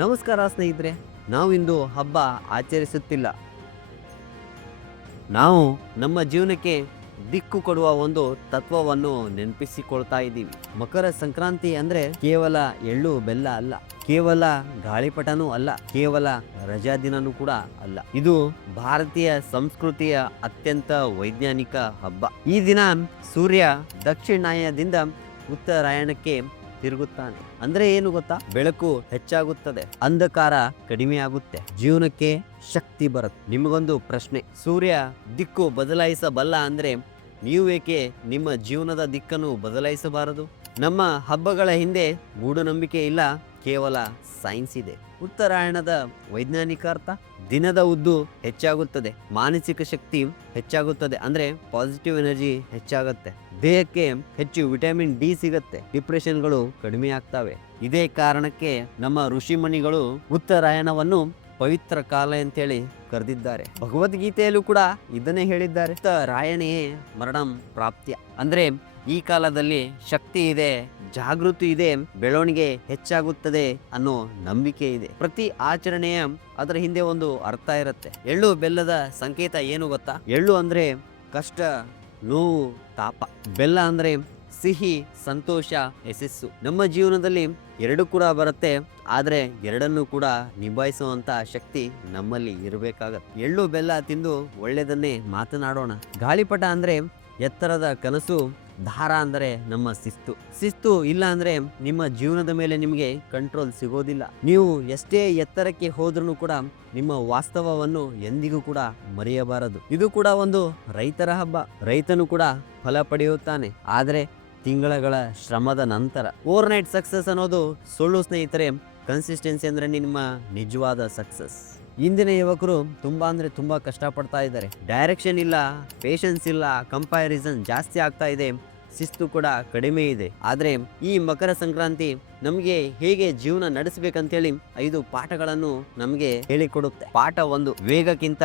ನಮಸ್ಕಾರ ಸ್ನೇಹಿತರೆ, ನಾವಿಂದು ಹಬ್ಬ ಆಚರಿಸುತ್ತಿಲ್ಲ. ನಾವು ನಮ್ಮ ಜೀವನಕ್ಕೆ ದಿಕ್ಕು ಕೊಡುವ ಒಂದು ತತ್ವವನ್ನು ನೆನಪಿಸಿಕೊಳ್ತಾ ಇದ್ದೀವಿ. ಮಕರ ಸಂಕ್ರಾಂತಿ ಅಂದ್ರೆ ಕೇವಲ ಎಳ್ಳು, ಬೆಲ್ಲ ಅಲ್ಲ. ಕೇವಲ ಗಾಳಿಪಟನೂ ಅಲ್ಲ, ಕೇವಲ ರಜಾ ದಿನನೂ ಕೂಡ ಅಲ್ಲ. ಇದು ಭಾರತೀಯ ಸಂಸ್ಕೃತಿಯ ಅತ್ಯಂತ ವೈಜ್ಞಾನಿಕ ಹಬ್ಬ. ಈ ದಿನ ಸೂರ್ಯ ದಕ್ಷಿಣಾಯದಿಂದ ಉತ್ತರಾಯಣಕ್ಕೆ ತಿರುಗುತ್ತಾನೆ. ಅಂದ್ರೆ ಏನು ಗೊತ್ತಾ? ಬೆಳಕು ಹೆಚ್ಚಾಗುತ್ತದೆ, ಅಂಧಕಾರ ಕಡಿಮೆ ಆಗುತ್ತೆ. ಜೀವನಕ್ಕೆ ಶಕ್ತಿ ಬರುತ್ತೆ. ನಿಮಗೊಂದು ಪ್ರಶ್ನೆ. ಸೂರ್ಯ ದಿಕ್ಕು ಬದಲಾಯಿಸಬಲ್ಲ ಅಂದ್ರೆ ನೀವು ಏಕೆ ನಿಮ್ಮ ಜೀವನದ ದಿಕ್ಕನ್ನು ಬದಲಾಯಿಸಬಾರದು? ನಮ್ಮ ಹಬ್ಬಗಳ ಹಿಂದೆ ಮೂಢನಂಬಿಕೆ ಇಲ್ಲ, ಕೇವಲ ಸೈನ್ಸ್ ಇದೆ. ಉತ್ತರಾಯಣದ ವೈಜ್ಞಾನಿಕ ಅರ್ಥ, ದಿನದ ಉದ್ದು ಹೆಚ್ಚಾಗುತ್ತದೆ, ಮಾನಸಿಕ ಶಕ್ತಿ ಹೆಚ್ಚಾಗುತ್ತದೆ, ಅಂದ್ರೆ ಪಾಸಿಟಿವ್ ಎನರ್ಜಿ ಹೆಚ್ಚಾಗುತ್ತೆ. ದೇಹಕ್ಕೆ ಹೆಚ್ಚು ವಿಟಮಿನ್ ಡಿ ಸಿಗುತ್ತೆ. ಡಿಪ್ರೆಷನ್ಗಳು ಕಡಿಮೆ ಆಗ್ತವೆ. ಇದೇ ಕಾರಣಕ್ಕೆ ನಮ್ಮ ಋಷಿಮುನಿಗಳು ಉತ್ತರಾಯಣವನ್ನು ಪವಿತ್ರ ಕಾಲ ಅಂತೇಳಿ ಕರೆದಿದ್ದಾರೆ. ಭಗವದ್ಗೀತೆಯಲ್ಲೂ ಕೂಡ ಇದನ್ನೇ ಹೇಳಿದ್ದಾರೆ. ರಾಯಣೆಯೇ ಮರಣಂ ಪ್ರಾಪ್ತ್ಯ. ಅಂದ್ರೆ ಈ ಕಾಲದಲ್ಲಿ ಶಕ್ತಿ ಇದೆ, ಜಾಗೃತಿ ಇದೆ, ಬೆಳವಣಿಗೆ ಹೆಚ್ಚಾಗುತ್ತದೆ ಅನ್ನೋ ನಂಬಿಕೆ ಇದೆ. ಪ್ರತಿ ಆಚರಣೆಯ ಅದರ ಹಿಂದೆ ಒಂದು ಅರ್ಥ ಇರುತ್ತೆ. ಎಳ್ಳು ಬೆಲ್ಲದ ಸಂಕೇತ ಏನು ಗೊತ್ತಾ? ಎಳ್ಳು ಅಂದ್ರೆ ಕಷ್ಟ ನೋವು ತಾಪ ಬೆಲ್ಲ ಅಂದ್ರೆ ಸಿಹಿ, ಸಂತೋಷ, ಯಶಸ್ಸು. ನಮ್ಮ ಜೀವನದಲ್ಲಿ ಎರಡು ಕೂಡ ಬರುತ್ತೆ. ಆದರೆ ಎರಡನ್ನು ಕೂಡ ನಿಭಾಯಿಸುವಂತ ಶಕ್ತಿ ನಮ್ಮಲ್ಲಿ ಇರಬೇಕಾಗತ್ತೆ. ಎಳ್ಳು ಬೆಲ್ಲ ತಿಂದು ಒಳ್ಳೆಯದನ್ನೇ ಮಾತನಾಡೋಣ. ಗಾಳಿಪಟ ಅಂದ್ರೆ ಎತ್ತರದ ಕನಸು ದಾರ ಅಂದರೆ ನಮ್ಮ ಶಿಸ್ತು. ಶಿಸ್ತು ಇಲ್ಲ ಅಂದ್ರೆ ನಿಮ್ಮ ಜೀವನದ ಮೇಲೆ ನಿಮಗೆ ಕಂಟ್ರೋಲ್ ಸಿಗೋದಿಲ್ಲ. ನೀವು ಎಷ್ಟೇ ಎತ್ತರಕ್ಕೆ ಹೋದ್ರೂ ಕೂಡ ನಿಮ್ಮ ವಾಸ್ತವವನ್ನು ಎಂದಿಗೂ ಕೂಡ ಮರೆಯಬಾರದು. ಇದು ಕೂಡ ಒಂದು ರೈತರ ಹಬ್ಬ. ರೈತನು ಕೂಡ ಫಲ ಪಡೆಯುತ್ತಾನೆ. ಆದರೆ ತಿಂಗಳಗಳ ಶ್ರಮದ ನಂತರ ಓವರ್ ನೈಟ್ ಸಕ್ಸಸ್ ಅನ್ನೋದು ಸುಳ್ಳು ಸ್ನೇಹಿತರೆ ಕನ್ಸಿಸ್ಟೆನ್ಸಿ ಅಂದ್ರೆ ನಿಮ್ಮ ನಿಜವಾದ ಸಕ್ಸಸ್ ಇಂದಿನ ಯುವಕರು ತುಂಬ ಅಂದರೆ ತುಂಬ ಕಷ್ಟಪಡ್ತಾ ಇದ್ದಾರೆ. ಡೈರೆಕ್ಷನ್ ಇಲ್ಲ ಪೇಷನ್ಸ್ ಇಲ್ಲ ಕಂಪ್ಯಾರಿಸನ್ ಜಾಸ್ತಿ ಆಗ್ತಾ ಇದೆ. ಶಿಸ್ತು ಕೂಡ ಕಡಿಮೆ ಇದೆ. ಆದರೆ ಈ ಮಕರ ಸಂಕ್ರಾಂತಿ ನಮಗೆ ಹೇಗೆ ಜೀವನ ನಡೆಸಬೇಕಂತೇಳಿ ಐದು ಪಾಠಗಳನ್ನು ನಮಗೆ ಹೇಳಿಕೊಡುತ್ತೆ. ಪಾಠ ಒಂದು ವೇಗಕ್ಕಿಂತ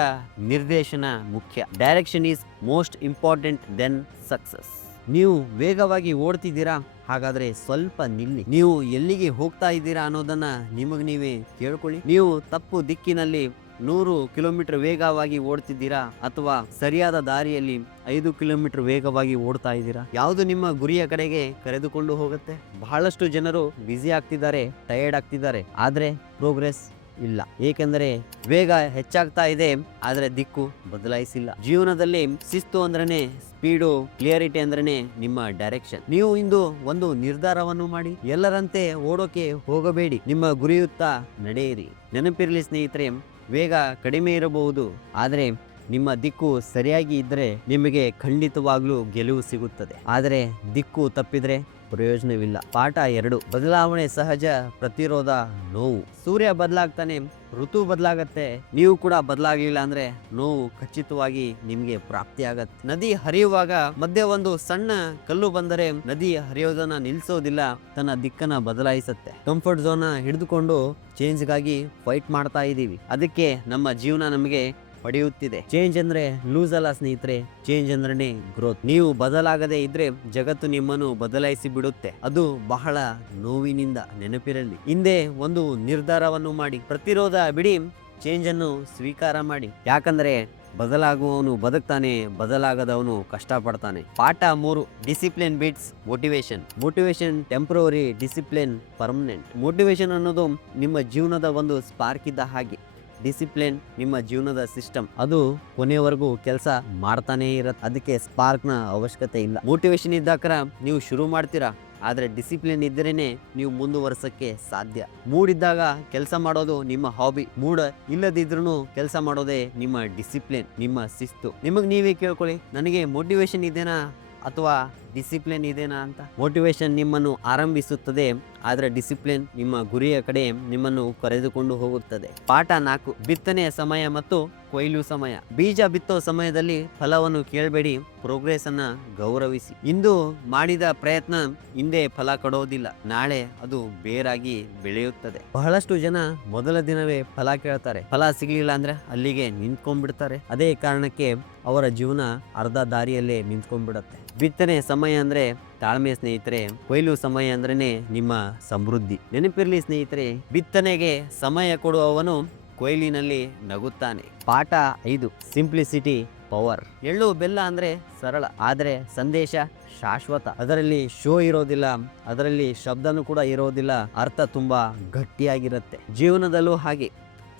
ನಿರ್ದೇಶನ ಮುಖ್ಯ. Direction is most important than success ನೀವು ವೇಗವಾಗಿ ಓಡ್ತಿದ್ದೀರಾ? ಹಾಗಾದ್ರೆ ಸ್ವಲ್ಪ ನಿಲ್ಲಿ. ನೀವು ಎಲ್ಲಿಗೆ ಹೋಗ್ತಾ ಇದ್ದೀರಾ ಅನ್ನೋದನ್ನ ನಿಮಗೆ ನೀವೇ ಕೇಳ್ಕೊಳ್ಳಿ. ನೀವು ತಪ್ಪು ದಿಕ್ಕಿನಲ್ಲಿ ನೂರು ಕಿಲೋಮೀಟರ್ ವೇಗವಾಗಿ ಓಡ್ತಿದ್ದೀರಾ ಅಥವಾ ಸರಿಯಾದ ದಾರಿಯಲ್ಲಿ ಐದು ಕಿಲೋಮೀಟರ್ ವೇಗವಾಗಿ ಓಡ್ತಾ ಇದ್ದೀರಾ? ಯಾವುದು ನಿಮ್ಮ ಗುರಿಯ ಕಡೆಗೆ ಕರೆದುಕೊಂಡು ಹೋಗುತ್ತೆ? ಬಹಳಷ್ಟು ಜನರು ಬ್ಯುಸಿ ಆಗ್ತಿದ್ದಾರೆ, ಟಯರ್ಡ್ ಆಗ್ತಿದ್ದಾರೆ. ಆದ್ರೆ ಪ್ರೋಗ್ರೆಸ್ ಇಲ್ಲ. ಏಕೆಂದರೆ ವೇಗ ಹೆಚ್ಚಾಗ್ತಾ ಇದೆ, ಆದರೆ ದಿಕ್ಕು ಬದಲಾಯಿಸಿಲ್ಲ. ಜೀವನದಲ್ಲಿ ಶಿಸ್ತು ಅಂದ್ರೆ ಸ್ಪೀಡು, ಕ್ಲಿಯರಿಟಿ ಅಂದ್ರೆ ನಿಮ್ಮ ಡೈರೆಕ್ಷನ್. ನೀವು ಇಂದು ಒಂದು ನಿರ್ಧಾರವನ್ನು ಮಾಡಿ, ಎಲ್ಲರಂತೆ ಓಡೋಕೆ ಹೋಗಬೇಡಿ. ನಿಮ್ಮ ಗುರಿಯುತ್ತ ನಡೆಯಿರಿ. ನೆನಪಿರಲಿ ಸ್ನೇಹಿತರೆ, ವೇಗ ಕಡಿಮೆ ಇರಬಹುದು, ಆದರೆ ನಿಮ್ಮ ದಿಕ್ಕು ಸರಿಯಾಗಿ ಇದ್ದರೆ ನಿಮಗೆ ಖಂಡಿತವಾಗ್ಲೂ ಗೆಲುವು ಸಿಗುತ್ತದೆ. ಆದರೆ ದಿಕ್ಕು ತಪ್ಪಿದ್ರೆ ಪ್ರಯೋಜನವಿಲ್ಲ. ಪಾಠ ಎರಡು. ಬದಲಾವಣೆ ಸಹಜ, ಪ್ರತಿರೋಧ, ನೋವು. ಸೂರ್ಯ ಬದಲಾಗ್ತಾನೆ, ಋತು ಬದಲಾಗತ್ತೆ. ನೀವು ಕೂಡ ಬದಲಾಗಲಿಲ್ಲ ಅಂದ್ರೆ ನೋವು ಖಚಿತವಾಗಿ ನಿಮ್ಗೆ ಪ್ರಾಪ್ತಿ ಆಗತ್ತೆ ನದಿ ಹರಿಯುವಾಗ ಮಧ್ಯೆ ಒಂದು ಸಣ್ಣ ಕಲ್ಲು ಬಂದರೆ ನದಿ ಹರಿಯೋದನ್ನ ನಿಲ್ಸೋದಿಲ್ಲ, ತನ್ನ ದಿಕ್ಕನ್ನ ಬದಲಾಯಿಸುತ್ತೆ. ಕಂಫರ್ಟ್ ಝೋನ್ ಹಿಡಿದುಕೊಂಡು ಚೇಂಜ್ಗಾಗಿ ಫೈಟ್ ಮಾಡ್ತಾ ಇದ್ದೀವಿ ಅದಕ್ಕೆ ನಮ್ಮ ಜೀವನ ನಮಗೆ ಪಡೆಯುತ್ತಿದೆ. ಚೇಂಜ್ ಅಂದ್ರೆ ಲೂಸ್ ಅಲ್ಲ ಸ್ನೇಹಿತರೆ ಚೇಂಜ್ ಅಂದ್ರೆ ಗ್ರೋತ್ ನೀವು ಬದಲಾಗದೆ ಇದ್ರೆ ಜಗತ್ತು ನಿಮ್ಮನ್ನು ಬದಲಾಯಿಸಿ ಬಿಡುತ್ತೆ. ಅದು ಬಹಳ ನೋವಿನಿಂದ ನೆನಪಿರಲಿ. ಹಿಂದೆ ಒಂದು ನಿರ್ಧಾರವನ್ನು ಮಾಡಿ. ಪ್ರತಿರೋಧ ಬಿಡಿ ಚೇಂಜ್ ಅನ್ನು ಸ್ವೀಕಾರ ಮಾಡಿ. ಯಾಕಂದ್ರೆ ಬದಲಾಗುವವನು ಬದುಕ್ತಾನೆ, ಬದಲಾಗದವನು ಕಷ್ಟಪಡ್ತಾನೆ. ಪಾಠ ಮೂರು discipline beats motivation motivation temporary discipline permanent motivation ಅನ್ನೋದು ನಿಮ್ಮ ಜೀವನದ ಒಂದು ಸ್ಪಾರ್ಕ್ ಇದ್ದ ಹಾಗೆ. ಡಿಸಿಪ್ಲಿನ್ ನಿಮ್ಮ ಜೀವನದ ಸಿಸ್ಟಮ್. ಅದು ಕೊನೆಯವರೆಗೂ ಕೆಲಸ ಮಾಡ್ತಾನೆ ಇರತ್ತೆ. ಅದಕ್ಕೆ ಸ್ಪಾರ್ಕ್ನ ಅವಶ್ಯಕತೆ ಇಲ್ಲ. ಮೋಟಿವೇಶನ್ ಇದ್ದಾಕರ ನೀವು ಶುರು ಮಾಡ್ತೀರಾ? ಆದರೆ ಡಿಸಿಪ್ಲಿನ್ ಇದ್ದರೇನೆ ನೀವು ಮುಂದುವರ್ಸಕ್ಕೆ ಸಾಧ್ಯ. ಮೂಡಿದ್ದಾಗ ಕೆಲಸ ಮಾಡೋದು ನಿಮ್ಮ ಹಾಬಿ. ಮೂಡ್ ಇಲ್ಲದಿದ್ರೂ ಕೆಲಸ ಮಾಡೋದೇ ನಿಮ್ಮ ಡಿಸಿಪ್ಲಿನ್, ನಿಮ್ಮ ಶಿಸ್ತು. ನಿಮಗೆ ನೀವೇ ಕೇಳ್ಕೊಳ್ಳಿ. ನನಗೆ ಮೋಟಿವೇಶನ್ ಇದೆನಾ? ಅಥವಾ ಡಿಸಿಪ್ಲಿನ್ ಇದೇನಾ ಅಂತ? ಮೋಟಿವೇಶನ್ ನಿಮ್ಮನ್ನು ಆರಂಭಿಸುತ್ತದೆ, ಆದರೆ ಡಿಸಿಪ್ಲಿನ್ ನಿಮ್ಮ ಗುರಿಯ ಕಡೆ ನಿಮ್ಮನ್ನು ಕರೆದುಕೊಂಡು ಹೋಗುತ್ತದೆ. ಪಾಠ ನಾಲ್ಕು, ಬಿತ್ತನೆಯ ಸಮಯ ಮತ್ತು ಕೊಯ್ಲು ಸಮಯ. ಬೀಜ ಬಿತ್ತೋ ಸಮಯದಲ್ಲಿ ಫಲವನ್ನು ಕೇಳಬೇಡಿ ಪ್ರೋಗ್ರೆಸ್ ಅನ್ನ ಗೌರವಿಸಿ. ಇಂದು ಮಾಡಿದ ಪ್ರಯತ್ನ ಹಿಂದೆ ಫಲ ಕೊಡೋದಿಲ್ಲ. ನಾಳೆ ಅದು ಬೇರಾಗಿ ಬೆಳೆಯುತ್ತದೆ. ಬಹಳಷ್ಟು ಜನ ಮೊದಲ ದಿನವೇ ಫಲ ಕೇಳ್ತಾರೆ. ಫಲ ಸಿಗ್ಲಿಲ್ಲ ಅಂದ್ರೆ ಅಲ್ಲಿಗೆ ನಿಂತ್ಕೊಂಡ್ಬಿಡ್ತಾರೆ. ಅದೇ ಕಾರಣಕ್ಕೆ ಅವರ ಜೀವನ ಅರ್ಧ ದಾರಿಯಲ್ಲೇ ನಿಂತ್ಕೊಂಡ್ಬಿಡತ್ತೆ. ಬಿತ್ತನೆ ಸಮಯ ಅಂದ್ರೆ ತಾಳ್ಮೆ ಸ್ನೇಹಿತರೆ, ಕೊಯ್ಲು ಸಮಯ ಅಂದ್ರೇನೆ ನಿಮ್ಮ ಸಮೃದ್ಧಿ. ನೆನಪಿರ್ಲಿ ಸ್ನೇಹಿತರೆ, ಬಿತ್ತನೆಗೆ ಸಮಯ ಕೊಡುವವನು ಕೊಯ್ಲಿನಲ್ಲಿ ನಗುತ್ತಾನೆ. ಪಾಠ ಐದು, ಸಿಂಪ್ಲಿಸಿಟಿ, ಪವರ್. ಎಳ್ಳು ಬೆಲ್ಲ ಅಂದ್ರೆ ಸರಳ, ಆದರೆ ಸಂದೇಶ ಶಾಶ್ವತ. ಅದರಲ್ಲಿ ಶೋ ಇರೋದಿಲ್ಲ, ಅದರಲ್ಲಿ ಶಬ್ದನೂ ಕೂಡ ಇರೋದಿಲ್ಲ, ಅರ್ಥ ತುಂಬಾ ಗಟ್ಟಿಯಾಗಿರುತ್ತೆ. ಜೀವನದಲ್ಲೂ ಹಾಗೆ.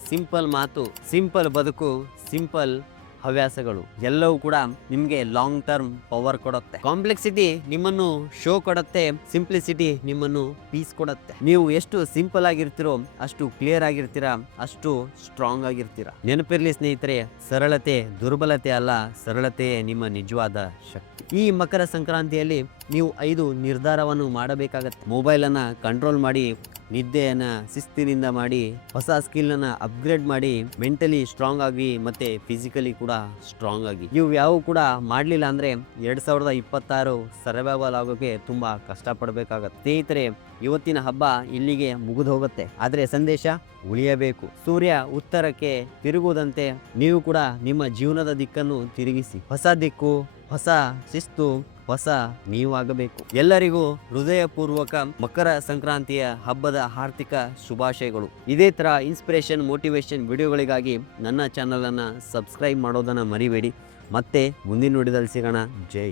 ಸಿಂಪಲ್ ಮಾತು, ಸಿಂಪಲ್ ಬದುಕು, ಸಿಂಪಲ್ ಹವ್ಯಾಸಗಳು ಎಲ್ಲವೂ ಕೂಡ ನಿಮಗೆ ಲಾಂಗ್ ಟರ್ಮ್ ಪವರ್ ಕೊಡುತ್ತೆ. ಕಾಂಪ್ಲೆಕ್ಸಿಟಿ ನಿಮ್ಮನ್ನು ಶೋ ಕೊಡುತ್ತೆ ಸಿಂಪ್ಲಿಸಿಟಿ ನಿಮ್ಮನ್ನು ಪೀಸ್ ಕೊಡುತ್ತೆ. ನೀವು ಎಷ್ಟು ಸಿಂಪಲ್ ಆಗಿರ್ತೀರೋ ಅಷ್ಟು ಕ್ಲಿಯರ್ ಆಗಿರ್ತೀರಾ, ಅಷ್ಟು ಸ್ಟ್ರಾಂಗ್ ಆಗಿರ್ತೀರಾ. ನೆನಪಿರ್ಲಿ ಸ್ನೇಹಿತರೆ, ಸರಳತೆ ದುರ್ಬಲತೆ ಅಲ್ಲ ಸರಳತೆಯೇ ನಿಮ್ಮ ನಿಜವಾದ ಶಕ್ತಿ. ಈ ಮಕರ ಸಂಕ್ರಾಂತಿಯಲ್ಲಿ ನೀವು ಐದು ನಿರ್ಧಾರವನ್ನು ಮಾಡಬೇಕಾಗತ್ತೆ. ಮೊಬೈಲನ್ನು ಕಂಟ್ರೋಲ್ ಮಾಡಿ ನಿದ್ದೆಯನ್ನು ಶಿಸ್ತಿನಿಂದ ಮಾಡಿ, ಹೊಸ ಸ್ಕಿಲ್ನ ಅಪ್ಗ್ರೇಡ್ ಮಾಡಿ ಮೆಂಟಲಿ ಸ್ಟ್ರಾಂಗ್ ಆಗಿ ಮತ್ತೆ ಫಿಸಿಕಲಿ ಕೂಡ ಸ್ಟ್ರಾಂಗ್ ಆಗಿ. ಇವು ಯಾವ ಕೂಡ ಮಾಡಲಿಲ್ಲ ಅಂದ್ರೆ ಎರಡು ಸಾವಿರದ ಇಪ್ಪತ್ತಾರು ಸರ್ವೈವಲ್ ಆಗೋಕೆ ತುಂಬಾ ಕಷ್ಟಪಡಬೇಕಾಗತ್ತೆ. ಸ್ನೇಹಿತರೆ, ಇವತ್ತಿನ ಹಬ್ಬ ಇಲ್ಲಿಗೆ ಮುಗಿದು ಹೋಗುತ್ತೆ. ಆದರೆ ಸಂದೇಶ ಉಳಿಯಬೇಕು. ಸೂರ್ಯ ಉತ್ತರಕ್ಕೆ ತಿರುಗುವುದಂತೆ ನೀವು ಕೂಡ ನಿಮ್ಮ ಜೀವನದ ದಿಕ್ಕನ್ನು ತಿರುಗಿಸಿ. ಹೊಸ ದಿಕ್ಕು, ಹೊಸ ಶಿಸ್ತು ಹೊಸ ನೀವಾಗಬೇಕು. ಎಲ್ಲರಿಗೂ ಹೃದಯಪೂರ್ವಕ ಮಕರ ಸಂಕ್ರಾಂತಿಯ ಹಬ್ಬದ ಆರ್ಥಿಕ ಶುಭಾಶಯಗಳು. ಇದೇ ತರ ಇನ್ಸ್ಪಿರೇಷನ್ ಮೋಟಿವೇಶನ್ ವಿಡಿಯೋಗಳಿಗಾಗಿ ನನ್ನ ಚಾನಲನ್ನು ಸಬ್ಸ್ಕ್ರೈಬ್ ಮಾಡೋದನ್ನು ಮರಿಬೇಡಿ. ಮತ್ತೆ ಮುಂದಿನ ನುಡಿದಲ್ಲಿ ಸಿಗೋಣ. ಜೈ